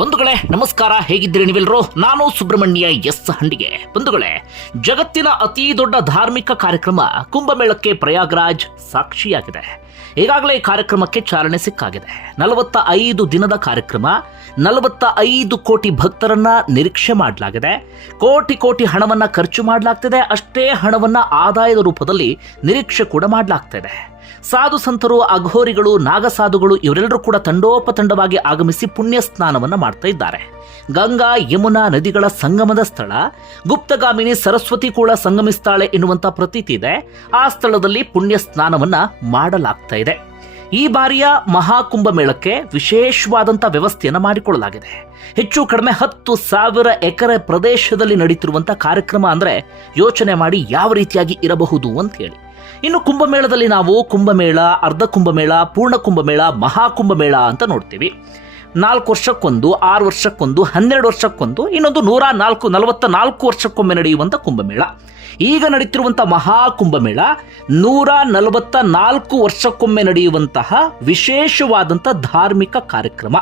ಬಂಧುಗಳೇ, ನಮಸ್ಕಾರ. ಹೇಗಿದ್ದೀರಿ ನೀವೆಲ್ಲರೂ ನಾನು ಸುಬ್ರಹ್ಮಣ್ಯ ಎಸ್ ಹಂಡಿಗೆ. ಬಂಧುಗಳೇ, ಜಗತ್ತಿನ ಅತಿ ದೊಡ್ಡ ಧಾರ್ಮಿಕ ಕಾರ್ಯಕ್ರಮ ಕುಂಭಮೇಳಕ್ಕೆ ಪ್ರಯಾಗ್ರಾಜ್ ಸಾಕ್ಷಿಯಾಗಿದೆ. ಈಗಾಗಲೇ ಈ ಕಾರ್ಯಕ್ರಮಕ್ಕೆ ಚಾಲನೆ ಸಿಕ್ಕಾಗಿದೆ. ನಲವತ್ತ ಐದು ದಿನದ ಕಾರ್ಯಕ್ರಮ ನಲವತ್ತ ಐದು ಕೋಟಿ ಭಕ್ತರನ್ನ ನಿರೀಕ್ಷೆ ಮಾಡಲಾಗಿದೆ. ಕೋಟಿ ಕೋಟಿ ಹಣವನ್ನ ಖರ್ಚು ಮಾಡಲಾಗ್ತಿದೆ. ಅಷ್ಟೇ ಹಣವನ್ನ ಆದಾಯದ ರೂಪದಲ್ಲಿ ನಿರೀಕ್ಷೆ ಕೂಡ ಮಾಡಲಾಗ್ತಿದೆ. ಸಾಧು ಸಂತರು, ಅಘೋರಿಗಳು, ನಾಗಸಾಧುಗಳು ಇವರೆಲ್ಲರೂ ಕೂಡ ತಂಡೋಪತಂಡವಾಗಿ ಆಗಮಿಸಿ ಪುಣ್ಯ ಸ್ನಾನವನ್ನು ಮಾಡ್ತಾ ಇದ್ದಾರೆ. ಗಂಗಾ, ಯಮುನಾ ನದಿಗಳ ಸಂಗಮದ ಸ್ಥಳ. ಗುಪ್ತಗಾಮಿನಿ ಸರಸ್ವತಿ ಕೂಡ ಸಂಗಮಿಸ್ತಾಳೆ ಎನ್ನುವಂಥ ಪ್ರತೀತಿ ಇದೆ. ಆ ಸ್ಥಳದಲ್ಲಿ ಪುಣ್ಯ ಸ್ನಾನವನ್ನ ಮಾಡಲಾಗ್ತಾ ಇದೆ. ಈ ಬಾರಿಯ ಮಹಾಕುಂಭ ಮೇಳಕ್ಕೆ ವಿಶೇಷವಾದಂಥ ವ್ಯವಸ್ಥೆಯನ್ನು ಮಾಡಿಕೊಳ್ಳಲಾಗಿದೆ. ಹೆಚ್ಚು ಕಡಿಮೆ ಹತ್ತು ಸಾವಿರ ಎಕರೆ ಪ್ರದೇಶದಲ್ಲಿ ನಡೀತಿರುವಂಥ ಕಾರ್ಯಕ್ರಮ ಅಂದರೆ ಯೋಚನೆ ಮಾಡಿ ಯಾವ ರೀತಿಯಾಗಿ ಇರಬಹುದು ಅಂತ ಹೇಳಿ. ಇನ್ನು ಕುಂಭಮೇಳದಲ್ಲಿ ನಾವು ಕುಂಭಮೇಳ, ಅರ್ಧ ಕುಂಭಮೇಳ, ಪೂರ್ಣ ಕುಂಭಮೇಳ ಮಹಾಕುಂಭಮೇಳ ಅಂತ ನೋಡ್ತೀವಿ. ನಾಲ್ಕು ವರ್ಷಕ್ಕೊಂದು, ಆರು ವರ್ಷಕ್ಕೊಂದು, ಹನ್ನೆರಡು ವರ್ಷಕ್ಕೊಂದು, ಇನ್ನೊಂದು ನೂರ ನಾಲ್ಕು, ನಲವತ್ತ ನಾಲ್ಕು ವರ್ಷಕ್ಕೊಮ್ಮೆ ನಡೆಯುವಂಥ ಕುಂಭಮೇಳ. ಈಗ ನಡೀತಿರುವಂಥ ಮಹಾಕುಂಭಮೇಳ ನೂರ ನಲವತ್ತ ನಾಲ್ಕು ವರ್ಷಕ್ಕೊಮ್ಮೆ ನಡೆಯುವಂತಹ ವಿಶೇಷವಾದಂಥ ಧಾರ್ಮಿಕ ಕಾರ್ಯಕ್ರಮ.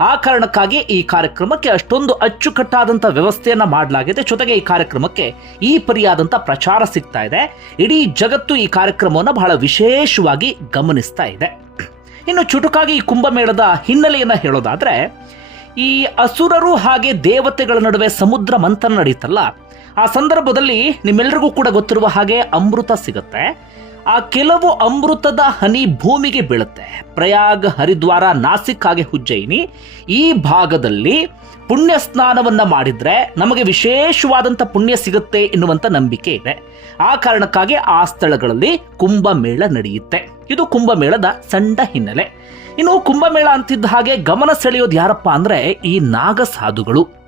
ಆ ಕಾರಣಕ್ಕಾಗಿ ಈ ಕಾರ್ಯಕ್ರಮಕ್ಕೆ ಅಷ್ಟೊಂದು ಅಚ್ಚುಕಟ್ಟಾದಂಥ ವ್ಯವಸ್ಥೆಯನ್ನು ಮಾಡಲಾಗಿದೆ. ಜೊತೆಗೆ ಈ ಕಾರ್ಯಕ್ರಮಕ್ಕೆ ಈ ಪರಿಯಾದಂಥ ಪ್ರಚಾರ ಸಿಗ್ತಾ ಇದೆ. ಇಡೀ ಜಗತ್ತು ಈ ಕಾರ್ಯಕ್ರಮವನ್ನು ಬಹಳ ವಿಶೇಷವಾಗಿ ಗಮನಿಸ್ತಾ ಇದೆ. ಇನ್ನು ಚುಟುಕಾಗಿ ಈ ಕುಂಭಮೇಳದ ಹಿನ್ನೆಲೆಯನ್ನು ಹೇಳೋದಾದರೆ, ಈ ಅಸುರರು ಹಾಗೆ ದೇವತೆಗಳ ನಡುವೆ ಸಮುದ್ರ ಮಂಥನ ನಡೀತಲ್ಲ, ಆ ಸಂದರ್ಭದಲ್ಲಿ ನಿಮ್ಮೆಲ್ಲರಿಗೂ ಕೂಡ ಗೊತ್ತಿರುವ ಹಾಗೆ ಅಮೃತ ಸಿಗುತ್ತೆ. ಆ ಕೆಲವು ಅಮೃತದ ಹನಿ ಭೂಮಿಗೆ ಬೀಳುತ್ತೆ. ಪ್ರಯಾಗ್ ಹರಿದ್ವಾರ ನಾಸಿಕ್ ಹಾಗೆ ಉಜ್ಜಯಿನಿ ಈ ಭಾಗದಲ್ಲಿ ಪುಣ್ಯ ಸ್ನಾನವನ್ನು ಮಾಡಿದ್ರೆ ನಮಗೆ ವಿಶೇಷವಾದಂಥ ಪುಣ್ಯ ಸಿಗುತ್ತೆ ಎನ್ನುವಂಥ ನಂಬಿಕೆ ಇದೆ. ಆ ಕಾರಣಕ್ಕಾಗಿ ಆ ಸ್ಥಳಗಳಲ್ಲಿ ಕುಂಭಮೇಳ ನಡೆಯುತ್ತೆ. ಇದು ಕುಂಭಮೇಳದ ಸಣ್ಣ ಹಿನ್ನೆಲೆ. ಇನ್ನು ಕುಂಭಮೇಳ ಅಂತಿದ್ದ ಹಾಗೆ ಗಮನ ಸೆಳೆಯೋದು ಯಾರಪ್ಪ ಅಂದ್ರೆ ಈ ನಾಗಸಾಧುಗಳು.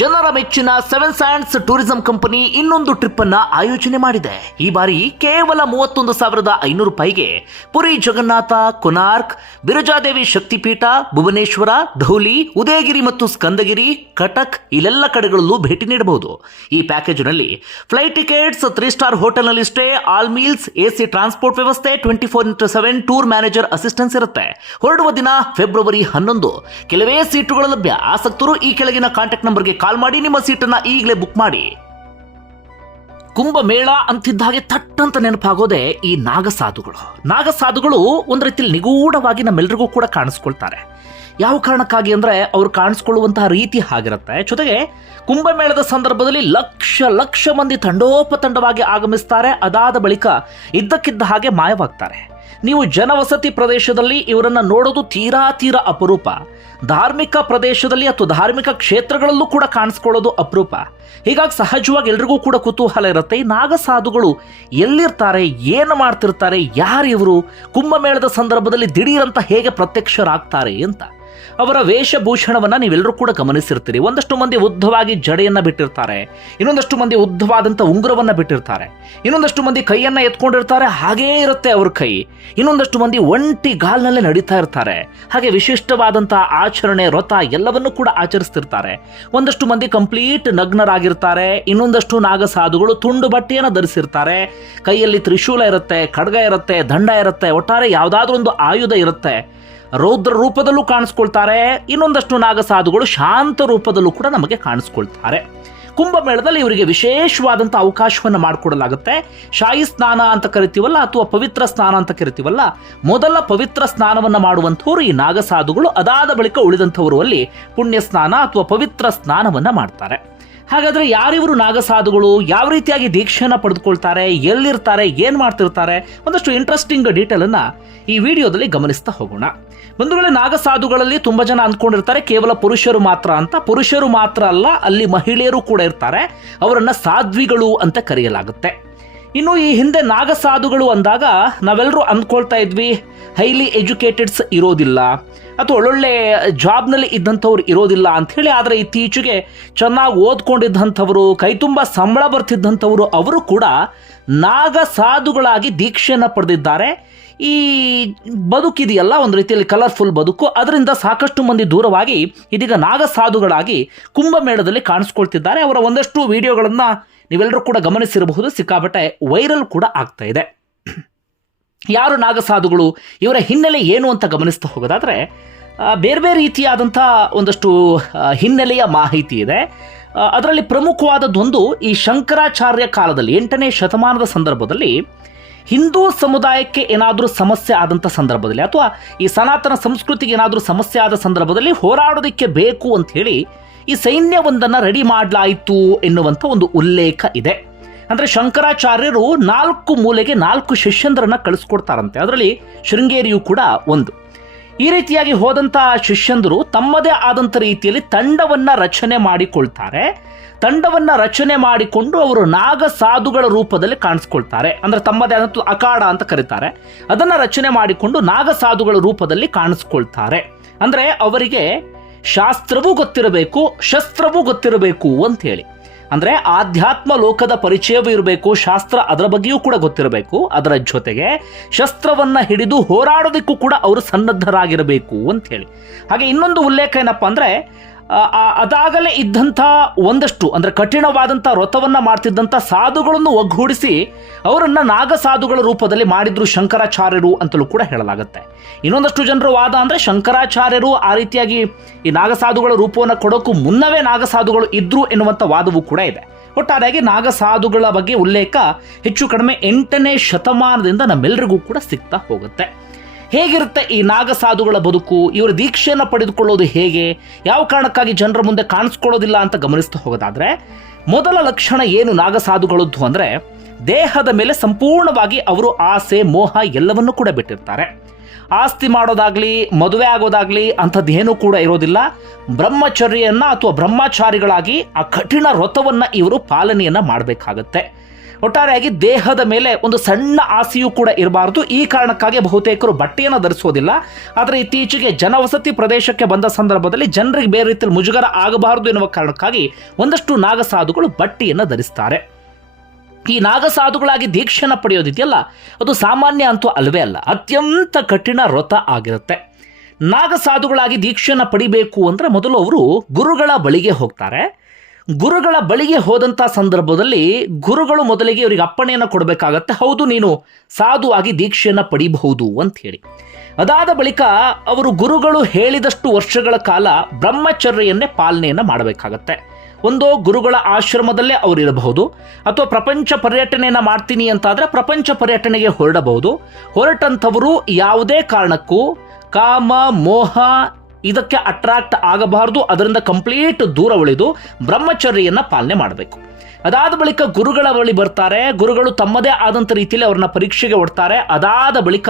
ಜನರ ಮೆಚ್ಚಿನ ಸೆವೆನ್ ಸ್ಯಾಂಡ್ಸ್ ಟೂರಿಸಂ ಕಂಪನಿ ಇನ್ನೊಂದು ಟ್ರಿಪ್ ಅನ್ನ ಆಯೋಜನೆ ಮಾಡಿದೆ. ಈ ಬಾರಿ ಕೇವಲ ಮೂವತ್ತೊಂದು ಸಾವಿರದ ಐನೂರು ರೂಪಾಯಿಗೆ ಪುರಿ ಜಗನ್ನಾಥ, ಕೊನಾರ್ಕ್, ಬಿರಜಾದೇವಿ ಶಕ್ತಿಪೀಠ, ಭುವನೇಶ್ವರ, ಧೌಲಿ, ಉದಯಗಿರಿ ಮತ್ತು ಸ್ಕಂದಗಿರಿ, ಕಟಕ್ ಇಲ್ಲೆಲ್ಲ ಕಡೆಗಳಲ್ಲೂ ಭೇಟಿ ನೀಡಬಹುದು. ಈ ಪ್ಯಾಕೇಜ್ನಲ್ಲಿ ಫ್ಲೈಟ್ ಟಿಕೆಟ್ಸ್, ತ್ರೀ ಸ್ಟಾರ್ ಹೋಟೆಲ್ನಲ್ಲಿ stay, all meals, AC transport ವ್ಯವಸ್ಥೆ, twenty four into seven, tour manager assistance ಇರುತ್ತೆ. ಹೊರಡುವ ದಿನ ಫೆಬ್ರವರಿ ಹನ್ನೊಂದು. ಕೆಲವೇ ಸೀಟುಗಳು ಲಭ್ಯ. ಆಸಕ್ತರು ಈ ಕೆಳಗಿನ ಕಾಂಟ್ಯಾಕ್ಟ್ ನಂಬರ್ಗೆ ಕಾಲ್ ಮಾಡಿ ನಿಮ್ಮ ಸೀಟನ್ನ ಈಗಲೇ ಬುಕ್ ಮಾಡಿ. ಕುಂಭಮೇಳ ಅಂತಿದ್ದ ಹಾಗೆ ಥಟ್ಟಂತ ನೆನಪಾಗೋದೆ ಈ ನಾಗಸಾಧುಗಳು. ನಾಗಸಾಧುಗಳು ಒಂದು ರೀತಿಯಲ್ಲಿ ನಿಗೂಢವಾಗಿ ನಮ್ಮೆಲ್ಲರಿಗೂ ಕೂಡ ಕಾಣಿಸ್ಕೊಳ್ತಾರೆ. ಯಾವ ಕಾರಣಕ್ಕಾಗಿ ಅಂದ್ರೆ ಅವ್ರು ಕಾಣಿಸ್ಕೊಳ್ಳುವಂತಹ ರೀತಿ ಆಗಿರುತ್ತೆ ಜೊತೆಗೆ ಕುಂಭಮೇಳದ ಸಂದರ್ಭದಲ್ಲಿ ಲಕ್ಷ ಲಕ್ಷ ಮಂದಿ ತಂಡೋಪತಂಡವಾಗಿ ಆಗಮಿಸ್ತಾರೆ. ಅದಾದ ಬಳಿಕ ಇದ್ದಕ್ಕಿದ್ದ ಹಾಗೆ ಮಾಯವಾಗ್ತಾರೆ. ನೀವು ಜನವಸತಿ ಪ್ರದೇಶದಲ್ಲಿ ಇವರನ್ನ ನೋಡೋದು ತೀರಾ ತೀರಾ ಅಪರೂಪ. ಧಾರ್ಮಿಕ ಪ್ರದೇಶದಲ್ಲಿ ಅಥವಾ ಧಾರ್ಮಿಕ ಕ್ಷೇತ್ರಗಳಲ್ಲೂ ಕೂಡ ಕಾಣಿಸ್ಕೊಳ್ಳೋದು ಅಪರೂಪ. ಹೀಗಾಗಿ ಸಹಜವಾಗಿ ಎಲ್ರಿಗೂ ಕೂಡ ಕುತೂಹಲ ಇರುತ್ತೆ. ಈ ನಾಗಸಾಧುಗಳು ಎಲ್ಲಿರ್ತಾರೆ, ಏನು ಮಾಡ್ತಿರ್ತಾರೆ ಯಾರಿವರು ಕುಂಭಮೇಳದ ಸಂದರ್ಭದಲ್ಲಿ ದಿಢೀರಂತ ಹೇಗೆ ಪ್ರತ್ಯಕ್ಷರಾಗ್ತಾರೆ ಅಂತ. ಅವರ ವೇಷಭೂಷಣವನ್ನು ನೀವೆಲ್ಲರೂ ಕೂಡ ಗಮನಿಸಿರ್ತೀರಿ. ಒಂದಷ್ಟು ಮಂದಿ ಉದ್ದವಾಗಿ ಜಡೆಯನ್ನು ಬಿಟ್ಟಿರ್ತಾರೆ. ಇನ್ನೊಂದಷ್ಟು ಮಂದಿ ಉದ್ದವಾದಂಥ ಉಂಗುರವನ್ನು ಬಿಟ್ಟಿರ್ತಾರೆ. ಇನ್ನೊಂದಷ್ಟು ಮಂದಿ ಕೈಯನ್ನು ಎತ್ಕೊಂಡಿರ್ತಾರೆ. ಹಾಗೇ ಇರುತ್ತೆ ಅವ್ರ ಕೈ. ಇನ್ನೊಂದಷ್ಟು ಮಂದಿ ಒಂಟಿ ಗಾಲ್ನಲ್ಲೇ ನಡೀತಾ ಇರ್ತಾರೆ. ಹಾಗೆ ವಿಶಿಷ್ಟವಾದಂಥ ಆಚರಣೆ, ವ್ರತ ಎಲ್ಲವನ್ನೂ ಕೂಡ ಆಚರಿಸ್ತಿರ್ತಾರೆ. ಒಂದಷ್ಟು ಮಂದಿ ಕಂಪ್ಲೀಟ್ ನಗ್ನರಾಗಿರ್ತಾರೆ. ಇನ್ನೊಂದಷ್ಟು ನಾಗಸಾಧುಗಳು ತುಂಡು ಬಟ್ಟೆಯನ್ನು ಧರಿಸಿರ್ತಾರೆ. ಕೈಯಲ್ಲಿ ತ್ರಿಶೂಲ ಇರುತ್ತೆ, ಖಡ್ಗ ಇರುತ್ತೆ, ದಂಡ ಇರುತ್ತೆ. ಒಟ್ಟಾರೆ ಯಾವುದಾದ್ರೂ ಒಂದು ಆಯುಧ ಇರುತ್ತೆ. ರೌದ್ರ ರೂಪದಲ್ಲೂ ಕಾಣಿಸ್ಕೊಳ್ತಾರೆ. ಇನ್ನೊಂದಷ್ಟು ನಾಗಸಾಧುಗಳು ಶಾಂತ ರೂಪದಲ್ಲೂ ಕೂಡ ನಮಗೆ ಕಾಣಿಸ್ಕೊಳ್ತಾರೆ. ಕುಂಭಮೇಳದಲ್ಲಿ ಇವರಿಗೆ ವಿಶೇಷವಾದಂಥ ಅವಕಾಶವನ್ನು ಮಾಡಿಕೊಡಲಾಗುತ್ತೆ. ಶಾಹಿ ಸ್ನಾನ ಅಂತ ಕರಿತೀವಲ್ಲ, ಅಥವಾ ಪವಿತ್ರ ಸ್ನಾನ ಅಂತ ಕರಿತೀವಲ್ಲ, ಮೊದಲ ಪವಿತ್ರ ಸ್ನಾನವನ್ನು ಮಾಡುವಂಥವ್ರು ಈ ನಾಗಸಾಧುಗಳು ಅದಾದ ಬಳಿಕ ಉಳಿದಂಥವರು ಅಲ್ಲಿ ಪುಣ್ಯ ಸ್ನಾನ ಅಥವಾ ಪವಿತ್ರ ಸ್ನಾನವನ್ನು ಮಾಡ್ತಾರೆ. ಹಾಗಾದ್ರೆ ಯಾರಿವರು ನಾಗಸಾಧುಗಳು ಯಾವ ರೀತಿಯಾಗಿ ದೀಕ್ಷೆಯನ್ನು ಪಡೆದುಕೊಳ್ತಾರೆ, ಎಲ್ಲಿರ್ತಾರೆ, ಏನ್ ಮಾಡ್ತಿರ್ತಾರೆ, ಒಂದಷ್ಟು ಇಂಟ್ರೆಸ್ಟಿಂಗ್ ಡೀಟೇಲ್ ಅನ್ನ ಈ ವಿಡಿಯೋದಲ್ಲಿ ಗಮನಿಸ್ತಾ ಹೋಗೋಣ. ಬಂಧುಗಳೇ ನಾಗಸಾಧುಗಳಲ್ಲಿ ತುಂಬಾ ಜನ ಅಂದ್ಕೊಂಡಿರ್ತಾರೆ, ಕೇವಲ ಪುರುಷರು ಮಾತ್ರ ಅಂತ. ಪುರುಷರು ಮಾತ್ರ ಅಲ್ಲ, ಅಲ್ಲಿ ಮಹಿಳೆಯರು ಕೂಡ ಇರ್ತಾರೆ. ಅವರನ್ನ ಸಾಧ್ವಿಗಳು ಅಂತ ಕರೆಯಲಾಗುತ್ತೆ. ಇನ್ನು ಈ ಹಿಂದೆ ನಾಗಸಾಧುಗಳು ಅಂದಾಗ ನಾವೆಲ್ಲರೂ ಅಂದ್ಕೊಳ್ತಾ ಇದ್ವಿ ಹೈಲಿ ಎಜುಕೇಟೆಡ್ಸ್ ಇರೋದಿಲ್ಲ. ಅಥವಾ ಒಳ್ಳೊಳ್ಳೆ ಜಾಬ್ನಲ್ಲಿ ಇದ್ದಂಥವ್ರು ಇರೋದಿಲ್ಲ ಅಂತ ಹೇಳಿ, ಆದರೆ ಇತ್ತೀಚೆಗೆ ಚೆನ್ನಾಗಿ ಓದ್ಕೊಂಡಿದ್ದಂಥವರು, ಕೈ ತುಂಬ ಸಂಬಳ ಬರ್ತಿದ್ದಂಥವರು ಅವರು ಕೂಡ ನಾಗಸಾಧುಗಳಾಗಿ ದೀಕ್ಷೆಯನ್ನು ಪಡೆದಿದ್ದಾರೆ. ಈ ಬದುಕಿದೆಯಲ್ಲ, ಒಂದು ರೀತಿಯಲ್ಲಿ ಕಲರ್ಫುಲ್ ಬದುಕು, ಅದರಿಂದ ಸಾಕಷ್ಟು ಮಂದಿ ದೂರವಾಗಿ ಇದೀಗ ನಾಗಸಾಧುಗಳಾಗಿ ಕುಂಭಮೇಳದಲ್ಲಿ ಕಾಣಿಸ್ಕೊಳ್ತಿದ್ದಾರೆ. ಅವರ ಒಂದಷ್ಟು ವಿಡಿಯೋಗಳನ್ನು ನೀವೆಲ್ಲರೂ ಕೂಡ ಗಮನಿಸಿರಬಹುದು, ಸಿಕ್ಕಾಪಟ್ಟೆ ವೈರಲ್ ಕೂಡ ಆಗ್ತಾ ಇದೆ. ಯಾರು ನಾಗಸಾಧುಗಳು, ಇವರ ಹಿನ್ನೆಲೆ ಏನು ಅಂತ ಗಮನಿಸ್ತಾ ಹೋಗೋದಾದರೆ ಬೇರೆ ಬೇರೆ ರೀತಿಯಾದಂಥ ಒಂದಷ್ಟು ಹಿನ್ನೆಲೆಯ ಮಾಹಿತಿ ಇದೆ. ಅದರಲ್ಲಿ ಪ್ರಮುಖವಾದದ್ದೊಂದು ಈ ಶಂಕರಾಚಾರ್ಯ ಕಾಲದಲ್ಲಿ, ಎಂಟನೇ ಶತಮಾನದ ಸಂದರ್ಭದಲ್ಲಿ, ಹಿಂದೂ ಸಮುದಾಯಕ್ಕೆ ಏನಾದರೂ ಸಮಸ್ಯೆ ಆದಂಥ ಸಂದರ್ಭದಲ್ಲಿ, ಅಥವಾ ಈ ಸನಾತನ ಸಂಸ್ಕೃತಿಗೆ ಏನಾದರೂ ಸಮಸ್ಯೆ ಆದ ಸಂದರ್ಭದಲ್ಲಿ ಹೋರಾಡೋದಕ್ಕೆ ಬೇಕು ಅಂತ ಹೇಳಿ ಈ ಸೈನ್ಯವೊಂದನ್ನು ರೆಡಿ ಮಾಡಲಾಯಿತು ಎನ್ನುವಂಥ ಒಂದು ಉಲ್ಲೇಖ ಇದೆ. ಅಂದರೆ ಶಂಕರಾಚಾರ್ಯರು ನಾಲ್ಕು ಮೂಲೆಗೆ ನಾಲ್ಕು ಶಿಷ್ಯಂದ್ರನ್ನ ಕಳಿಸ್ಕೊಡ್ತಾರಂತೆ. ಅದರಲ್ಲಿ ಶೃಂಗೇರಿಯು ಕೂಡ ಒಂದು. ಈ ರೀತಿಯಾಗಿ ಹೋದಂಥ ಶಿಷ್ಯಂದರು ತಮ್ಮದೇ ಆದಂಥ ರೀತಿಯಲ್ಲಿ ತಂಡವನ್ನು ರಚನೆ ಮಾಡಿಕೊಳ್ತಾರೆ. ತಂಡವನ್ನು ರಚನೆ ಮಾಡಿಕೊಂಡು ಅವರು ನಾಗ ಸಾಧುಗಳ ರೂಪದಲ್ಲಿ ಕಾಣಿಸ್ಕೊಳ್ತಾರೆ. ಅಂದರೆ ತಮ್ಮದೇ ಆದಂಥ ಅಖಾಡ ಅಂತ ಕರೀತಾರೆ. ಅದನ್ನು ರಚನೆ ಮಾಡಿಕೊಂಡು ನಾಗ ಸಾಧುಗಳ ರೂಪದಲ್ಲಿ ಕಾಣಿಸ್ಕೊಳ್ತಾರೆ. ಅಂದರೆ ಅವರಿಗೆ ಶಾಸ್ತ್ರವೂ ಗೊತ್ತಿರಬೇಕು, ಶಸ್ತ್ರವೂ ಗೊತ್ತಿರಬೇಕು ಅಂತ ಹೇಳಿ ಅಂದರೆ ಆಧ್ಯಾತ್ಮ ಲೋಕದ ಪರಿಚಯವೂ ಇರಬೇಕು, ಶಾಸ್ತ್ರ ಅದರ ಬಗ್ಗೆಯೂ ಕೂಡ ಗೊತ್ತಿರಬೇಕು. ಅದರ ಜೊತೆಗೆ ಶಸ್ತ್ರವನ್ನು ಹಿಡಿದು ಹೋರಾಡೋದಕ್ಕೂ ಕೂಡ ಅವರು ಸನ್ನದ್ಧರಾಗಿರಬೇಕು ಅಂತ ಹೇಳಿ ಹಾಗೆ ಇನ್ನೊಂದು ಉಲ್ಲೇಖ ಏನಪ್ಪ ಅಂದ್ರೆ ಅದಾಗಲೇ ಇದ್ದಂಥ ಒಂದಷ್ಟು, ಅಂದರೆ ಕಠಿಣವಾದಂಥ ವ್ರತವನ್ನು ಮಾಡ್ತಿದ್ದಂಥ ಸಾಧುಗಳನ್ನು ಒಗ್ಗೂಡಿಸಿ ಅವರನ್ನು ನಾಗಸಾಧುಗಳ ರೂಪದಲ್ಲಿ ಮಾಡಿದ್ರು ಶಂಕರಾಚಾರ್ಯರು ಅಂತಲೂ ಕೂಡ ಹೇಳಲಾಗುತ್ತೆ. ಇನ್ನೊಂದಷ್ಟು ಜನರ ವಾದ ಅಂದರೆ ಶಂಕರಾಚಾರ್ಯರು ಆ ರೀತಿಯಾಗಿ ಈ ನಾಗಸಾಧುಗಳ ರೂಪವನ್ನು ಕೊಡೋಕ್ಕೂ ಮುನ್ನವೇ ನಾಗಸಾಧುಗಳು ಇದ್ದರು ಎನ್ನುವಂಥ ವಾದವೂ ಕೂಡ ಇದೆ. ಒಟ್ಟಾರೆಯಾಗಿ ನಾಗಸಾಧುಗಳ ಬಗ್ಗೆ ಉಲ್ಲೇಖ ಹೆಚ್ಚು ಕಡಿಮೆ ಎಂಟನೇ ಶತಮಾನದಿಂದ ನಮ್ಮೆಲ್ಲರಿಗೂ ಕೂಡ ಸಿಗ್ತಾ ಹೋಗುತ್ತೆ. ಹೇಗಿರುತ್ತೆ ಈ ನಾಗಸಾಧುಗಳ ಬದುಕು? ಇವರ ದೀಕ್ಷೆಯನ್ನು ಪಡೆದುಕೊಳ್ಳೋದು ಹೇಗೆ? ಯಾವ ಕಾರಣಕ್ಕಾಗಿ ಜನರ ಮುಂದೆ ಕಾಣಿಸ್ಕೊಳ್ಳೋದಿಲ್ಲ ಅಂತ ಗಮನಿಸ್ತಾ ಹೋಗೋದಾದ್ರೆ, ಮೊದಲ ಲಕ್ಷಣ ಏನು ನಾಗಸಾಧುಗಳದ್ದು ಅಂದರೆ, ದೇಹದ ಮೇಲೆ ಸಂಪೂರ್ಣವಾಗಿ ಅವರು ಆಸೆ, ಮೋಹ ಎಲ್ಲವನ್ನೂ ಕೂಡ ಬಿಟ್ಟಿರ್ತಾರೆ. ಆಸ್ತಿ ಮಾಡೋದಾಗಲಿ, ಮದುವೆ ಆಗೋದಾಗಲಿ ಅಂಥದ್ದೇನೂ ಕೂಡ ಇರೋದಿಲ್ಲ. ಬ್ರಹ್ಮಚರ್ಯನ್ನು ಅಥವಾ ಬ್ರಹ್ಮಚಾರಿಗಳಾಗಿ ಆ ಕಠಿಣ ವ್ರತವನ್ನು ಇವರು ಪಾಲನೆಯನ್ನು ಮಾಡಬೇಕಾಗತ್ತೆ. ಒಟ್ಟಾರೆಯಾಗಿ ದೇಹದ ಮೇಲೆ ಒಂದು ಸಣ್ಣ ಆಸೆಯೂ ಕೂಡ ಇರಬಾರದು. ಈ ಕಾರಣಕ್ಕಾಗಿ ಬಹುತೇಕರು ಬಟ್ಟೆಯನ್ನು ಧರಿಸೋದಿಲ್ಲ ಆದರೆ ಇತ್ತೀಚೆಗೆ ಜನವಸತಿ ಪ್ರದೇಶಕ್ಕೆ ಬಂದ ಸಂದರ್ಭದಲ್ಲಿ ಜನರಿಗೆ ಬೇರೆ ರೀತಿಯಲ್ಲಿ ಮುಜುಗರ ಆಗಬಾರದು ಎನ್ನುವ ಕಾರಣಕ್ಕಾಗಿ ಒಂದಷ್ಟು ನಾಗಸಾಧುಗಳು ಬಟ್ಟೆಯನ್ನು ಧರಿಸ್ತಾರೆ. ಈ ನಾಗಸಾಧುಗಳಾಗಿ ದೀಕ್ಷೆಯನ್ನು ಪಡೆಯೋದಿದೆಯಲ್ಲ ಅದು ಸಾಮಾನ್ಯ ಅಂತೂ ಅಲ್ಲವೇ ಅಲ್ಲ. ಅತ್ಯಂತ ಕಠಿಣ ವ್ರತ ಆಗಿರುತ್ತೆ. ನಾಗಸಾಧುಗಳಾಗಿ ದೀಕ್ಷೆಯನ್ನು ಪಡಿಬೇಕು ಅಂದರೆ ಮೊದಲು ಅವರು ಗುರುಗಳ ಬಳಿಗೆ ಹೋಗ್ತಾರೆ. ಗುರುಗಳ ಬಳಿಗೆ ಹೋದಂಥ ಸಂದರ್ಭದಲ್ಲಿ ಗುರುಗಳು ಮೊದಲಿಗೆ ಅವರಿಗೆ ಅಪ್ಪಣೆಯನ್ನು ಕೊಡಬೇಕಾಗತ್ತೆ. ಹೌದು, ನೀನು ಸಾಧುವಾಗಿ ದೀಕ್ಷೆಯನ್ನು ಪಡಿಬಹುದು ಅಂತ ಹೇಳಿ. ಅದಾದ ಬಳಿಕ ಅವರು ಗುರುಗಳು ಹೇಳಿದಷ್ಟು ವರ್ಷಗಳ ಕಾಲ ಬ್ರಹ್ಮಚರ್ಯನ್ನೇ ಪಾಲನೆಯನ್ನು ಮಾಡಬೇಕಾಗತ್ತೆ. ಒಂದು ಗುರುಗಳ ಆಶ್ರಮದಲ್ಲೇ ಅವರಿರಬಹುದು ಅಥವಾ ಪ್ರಪಂಚ ಪರ್ಯಟನೆಯನ್ನು ಮಾಡ್ತೀನಿ ಅಂತಾದರೆ ಪ್ರಪಂಚ ಪರ್ಯಟನೆಗೆ ಹೊರಡಬಹುದು. ಹೊರಟಂಥವರು ಯಾವುದೇ ಕಾರಣಕ್ಕೂ ಕಾಮ, ಮೋಹ ಇದಕ್ಕೆ ಅಟ್ರಾಕ್ಟ್ ಆಗಬಾರದು, ಅದರಿಂದ ಕಂಪ್ಲೀಟ್ ದೂರ ಉಳಿದು ಬ್ರಹ್ಮಚರ್ಯನ ಪಾಲನೆ ಮಾಡಬೇಕು. ಅದಾದ ಬಳಿಕ ಗುರುಗಳ ಬಳಿ ಬರ್ತಾರೆ, ಗುರುಗಳು ತಮ್ಮದೇ ಆದಂಥ ರೀತಿಯಲ್ಲಿ ಅವ್ರನ್ನ ಪರೀಕ್ಷೆಗೆ ಒಡ್ತಾರೆ, ಅದಾದ ಬಳಿಕ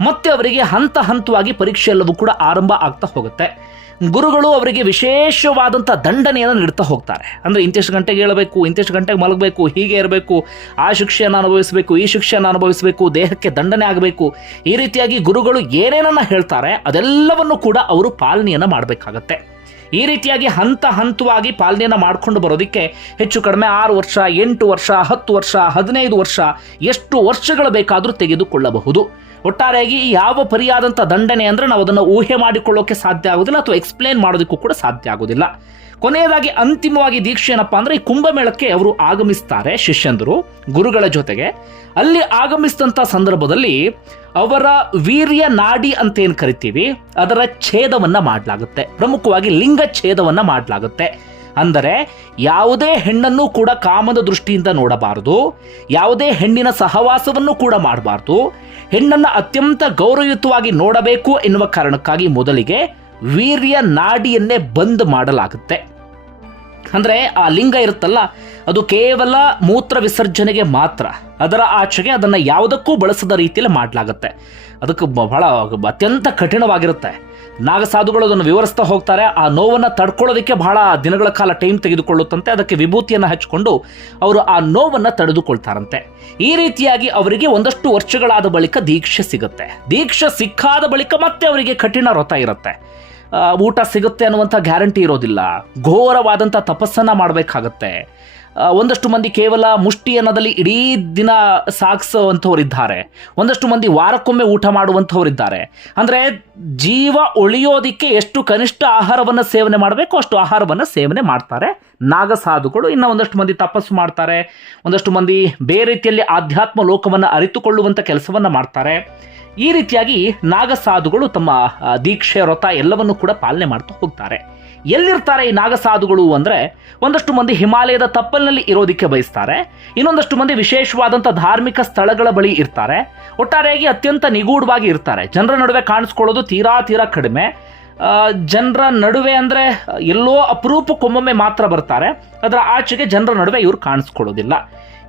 ಮತ್ತೆ ಅವರಿಗೆ ಹಂತ ಹಂತವಾಗಿ ಪರೀಕ್ಷೆ ಎಲ್ಲವೂ ಕೂಡ ಆರಂಭ ಆಗ್ತಾ ಹೋಗುತ್ತೆ. ಗುರುಗಳು ಅವರಿಗೆ ವಿಶೇಷವಾದಂಥ ದಂಡನೆಯನ್ನು ನೀಡ್ತಾ ಹೋಗ್ತಾರೆ. ಅಂದರೆ ಇಂತಿಷ್ಟು ಗಂಟೆಗೆ ಹೇಳಬೇಕು ಇಂತಿಷ್ಟು ಗಂಟೆಗೆ ಮಲಗಬೇಕು, ಹೀಗೆ ಇರಬೇಕು, ಆ ಶಿಕ್ಷೆಯನ್ನು ಅನುಭವಿಸಬೇಕು, ಈ ಶಿಕ್ಷೆಯನ್ನು ಅನುಭವಿಸಬೇಕು, ದೇಹಕ್ಕೆ ದಂಡನೆ ಆಗಬೇಕು, ಈ ರೀತಿಯಾಗಿ ಗುರುಗಳು ಏನೇನನ್ನ ಹೇಳ್ತಾರೆ ಅದೆಲ್ಲವನ್ನು ಕೂಡ ಅವರು ಪಾಲನೆಯನ್ನು ಮಾಡಬೇಕಾಗತ್ತೆ. ಈ ರೀತಿಯಾಗಿ ಹಂತ ಹಂತವಾಗಿ ಪಾಲನೆಯನ್ನು ಮಾಡ್ಕೊಂಡು ಬರೋದಕ್ಕೆ ಹೆಚ್ಚು ಕಡಿಮೆ ಆರು ವರ್ಷ, ಎಂಟು ವರ್ಷ, ಹತ್ತು ವರ್ಷ, ಹದಿನೈದು ವರ್ಷ, ಎಷ್ಟು ವರ್ಷಗಳು ಬೇಕಾದರೂ ತೆಗೆದುಕೊಳ್ಳಬಹುದು. ಒಟ್ಟಾರೆಯಾಗಿ ಯಾವ ಪರಿಯಾದಂಥ ದಂಡನೆ ಅಂದರೆ ನಾವು ಅದನ್ನು ಊಹೆ ಮಾಡಿಕೊಳ್ಳೋಕೆ ಸಾಧ್ಯ ಆಗೋದಿಲ್ಲ ಅಥವಾ ಎಕ್ಸ್ಪ್ಲೇನ್ ಮಾಡೋದಕ್ಕೂ ಕೂಡ ಸಾಧ್ಯ ಆಗೋದಿಲ್ಲ. ಕೊನೆಯದಾಗಿ ಅಂತಿಮವಾಗಿ ದೀಕ್ಷೆ ಏನಪ್ಪಾ ಅಂದರೆ ಈ ಕುಂಭಮೇಳಕ್ಕೆ ಅವರು ಆಗಮಿಸ್ತಾರೆ ಶಿಷ್ಯಂದರು, ಗುರುಗಳ ಜೊತೆಗೆ. ಅಲ್ಲಿ ಆಗಮಿಸಿದಂಥ ಸಂದರ್ಭದಲ್ಲಿ ಅವರ ವೀರ್ಯ ನಾಡಿ ಅಂತ ಏನು ಕರಿತೀವಿ? ಅದರ ಛೇದವನ್ನು ಮಾಡಲಾಗುತ್ತೆ. ಪ್ರಮುಖವಾಗಿ ಲಿಂಗ ಛೇದವನ್ನು ಮಾಡಲಾಗುತ್ತೆ. ಅಂದರೆ ಯಾವುದೇ ಹೆಣ್ಣನ್ನು ಕೂಡ ಕಾಮದ ದೃಷ್ಟಿಯಿಂದ ನೋಡಬಾರದು, ಯಾವುದೇ ಹೆಣ್ಣಿನ ಸಹವಾಸವನ್ನು ಕೂಡ ಮಾಡಬಾರ್ದು, ಹೆಣ್ಣನ್ನು ಅತ್ಯಂತ ಗೌರವಯುತವಾಗಿ ನೋಡಬೇಕು ಎನ್ನುವ ಕಾರಣಕ್ಕಾಗಿ ಮೊದಲಿಗೆ ವೀರ್ಯ ನಾಡಿಯನ್ನೇ ಬಂದ್ ಮಾಡಲಾಗುತ್ತೆ. ಅಂದರೆ ಆ ಲಿಂಗ ಇರುತ್ತಲ್ಲ, ಅದು ಕೇವಲ ಮೂತ್ರ ವಿಸರ್ಜನೆಗೆ ಮಾತ್ರ, ಅದರ ಆಚೆಗೆ ಅದನ್ನು ಯಾವುದಕ್ಕೂ ಬಳಸದ ರೀತಿಯಲ್ಲಿ ಮಾಡಲಾಗುತ್ತೆ. ಅದಕ್ಕೆ ಬಹಳ ಅತ್ಯಂತ ಕಠಿಣವಾಗಿರುತ್ತೆ. ನಾಗಸಾಧುಗಳು ಅದನ್ನು ವಿವರಿಸ್ತಾ ಹೋಗ್ತಾರೆ. ಆ ನೋವನ್ನು ತಡ್ಕೊಳ್ಳೋದಕ್ಕೆ ಬಹಳ ದಿನಗಳ ಕಾಲ ಟೈಮ್ ತೆಗೆದುಕೊಳ್ಳುತ್ತಂತೆ. ಅದಕ್ಕೆ ವಿಭೂತಿಯನ್ನು ಹಚ್ಚಿಕೊಂಡು ಅವರು ಆ ನೋವನ್ನು ತಡೆದುಕೊಳ್ತಾರಂತೆ. ಈ ರೀತಿಯಾಗಿ ಅವರಿಗೆ ಒಂದಷ್ಟು ವರ್ಷಗಳಾದ ಬಳಿಕ ದೀಕ್ಷೆ ಸಿಗುತ್ತೆ. ದೀಕ್ಷೆ ಸಿಕ್ಕಾದ ಬಳಿಕ ಮತ್ತೆ ಅವರಿಗೆ ಕಠಿಣ ವ್ರತ ಇರುತ್ತೆ. ಊಟ ಸಿಗುತ್ತೆ ಅನ್ನುವಂಥ ಗ್ಯಾರಂಟಿ ಇರೋದಿಲ್ಲ. ಘೋರವಾದಂಥ ತಪಸ್ಸನ್ನು ಮಾಡಬೇಕಾಗತ್ತೆ. ಒಂದಷ್ಟು ಮಂದಿ ಕೇವಲ ಮುಷ್ಟಿ ಅನ್ನೋದಲ್ಲಿ ಇಡೀ ದಿನ ಸಾಗಿಸುವಂಥವರಿದ್ದಾರೆ. ಒಂದಷ್ಟು ಮಂದಿ ವಾರಕ್ಕೊಮ್ಮೆ ಊಟ ಮಾಡುವಂಥವರಿದ್ದಾರೆ. ಅಂದರೆ ಜೀವ ಉಳಿಯೋದಕ್ಕೆ ಎಷ್ಟು ಕನಿಷ್ಠ ಆಹಾರವನ್ನು ಸೇವನೆ ಮಾಡಬೇಕು ಅಷ್ಟು ಆಹಾರವನ್ನು ಸೇವನೆ ಮಾಡ್ತಾರೆ. ನಾಗಸಾಧುಗಳು ಇನ್ನು ಒಂದಷ್ಟು ಮಂದಿ ತಪಸ್ಸು ಮಾಡ್ತಾರೆ. ಒಂದಷ್ಟು ಮಂದಿ ಬೇರೆ ರೀತಿಯಲ್ಲಿ ಆಧ್ಯಾತ್ಮ ಲೋಕವನ್ನು ಅರಿತುಕೊಳ್ಳುವಂಥ ಕೆಲಸವನ್ನು ಮಾಡ್ತಾರೆ. ಈ ರೀತಿಯಾಗಿ ನಾಗಸಾಧುಗಳು ತಮ್ಮ ದೀಕ್ಷೆ, ವ್ರತ ಎಲ್ಲವನ್ನು ಕೂಡ ಪಾಲನೆ ಮಾಡ್ತಾ ಹೋಗ್ತಾರೆ. ಎಲ್ಲಿರ್ತಾರೆ ಈ ನಾಗಸಾಧುಗಳು ಅಂದರೆ ಒಂದಷ್ಟು ಮಂದಿ ಹಿಮಾಲಯದ ತಪ್ಪಲಿನಲ್ಲಿ ಇರೋದಕ್ಕೆ ಬಯಸ್ತಾರೆ. ಇನ್ನೊಂದಷ್ಟು ಮಂದಿ ವಿಶೇಷವಾದಂಥ ಧಾರ್ಮಿಕ ಸ್ಥಳಗಳ ಬಳಿ ಇರ್ತಾರೆ. ಒಟ್ಟಾರೆಯಾಗಿ ಅತ್ಯಂತ ನಿಗೂಢವಾಗಿ ಇರ್ತಾರೆ. ಜನರ ನಡುವೆ ಕಾಣಿಸ್ಕೊಳ್ಳೋದು ತೀರಾ ತೀರಾ ಕಡಿಮೆ. ಜನರ ನಡುವೆ ಅಂದರೆ ಎಲ್ಲೋ ಅಪರೂಪಕ್ಕೊಮ್ಮೊಮ್ಮೆ ಮಾತ್ರ ಬರ್ತಾರೆ. ಅದರ ಆಚೆಗೆ ಜನರ ನಡುವೆ ಇವರು ಕಾಣಿಸ್ಕೊಳ್ಳೋದಿಲ್ಲ.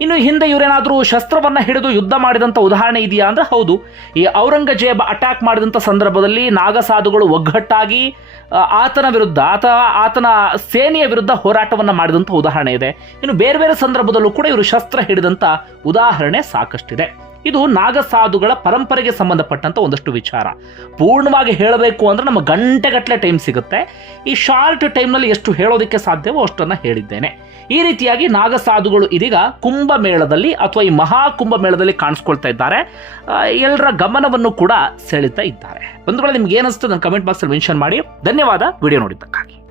ಇನ್ನು ಹಿಂದೆ ಇವರೇನಾದರೂ ಶಸ್ತ್ರವನ್ನು ಹಿಡಿದು ಯುದ್ಧ ಮಾಡಿದಂಥ ಉದಾಹರಣೆ ಇದೆಯಾ ಅಂದ್ರೆ ಹೌದು. ಈ ಔರಂಗಜೇಬ ಅಟ್ಯಾಕ್ ಮಾಡಿದಂಥ ಸಂದರ್ಭದಲ್ಲಿ ನಾಗಸಾಧುಗಳು ಒಗ್ಗಟ್ಟಾಗಿ ಆತನ ವಿರುದ್ಧ, ಆತ, ಆತನ ಸೇನೆಯ ವಿರುದ್ಧ ಹೋರಾಟವನ್ನು ಮಾಡಿದಂಥ ಉದಾಹರಣೆ ಇದೆ. ಇನ್ನು ಬೇರೆ ಬೇರೆ ಸಂದರ್ಭದಲ್ಲೂ ಕೂಡ ಇವರು ಶಸ್ತ್ರ ಹಿಡಿದಂಥ ಉದಾಹರಣೆ ಸಾಕಷ್ಟಿದೆ. ಇದು ನಾಗಸಾಧುಗಳ ಪರಂಪರೆಗೆ ಸಂಬಂಧಪಟ್ಟಂತ ಒಂದಷ್ಟು ವಿಚಾರ. ಪೂರ್ಣವಾಗಿ ಹೇಳಬೇಕು ಅಂದ್ರೆ ನಮ್ಮ ಗಂಟೆಗಟ್ಟಲೆ ಟೈಮ್ ಸಿಗುತ್ತೆ. ಈ ಶಾರ್ಟ್ ಟೈಮ್ನಲ್ಲಿ ಎಷ್ಟು ಹೇಳೋದಕ್ಕೆ ಸಾಧ್ಯವೋ ಅಷ್ಟನ್ನ ಹೇಳಿದ್ದೇನೆ. ಈ ರೀತಿಯಾಗಿ ನಾಗಸಾಧುಗಳು ಇದೀಗ ಕುಂಭಮೇಳದಲ್ಲಿ ಅಥವಾ ಈ ಮಹಾ ಕುಂಭಮೇಳದಲ್ಲಿ ಕಾಣಿಸ್ಕೊಳ್ತಾ ಇದ್ದಾರೆ. ಎಲ್ಲರ ಗಮನವನ್ನು ಕೂಡ ಸೆಳೀತಾ ಇದ್ದಾರೆ. ಬಂಧುಗಳು, ನಿಮ್ಗೆ ಏನಿಸ್ತು ನನ್ನ ಕಮೆಂಟ್ ಬಾಕ್ಸಲ್ಲಿ ಮೆನ್ಷನ್ ಮಾಡಿ. ಧನ್ಯವಾದ. ವಿಡಿಯೋ ನೋಡಿದ್ದಕ್ಕಾಗಿ.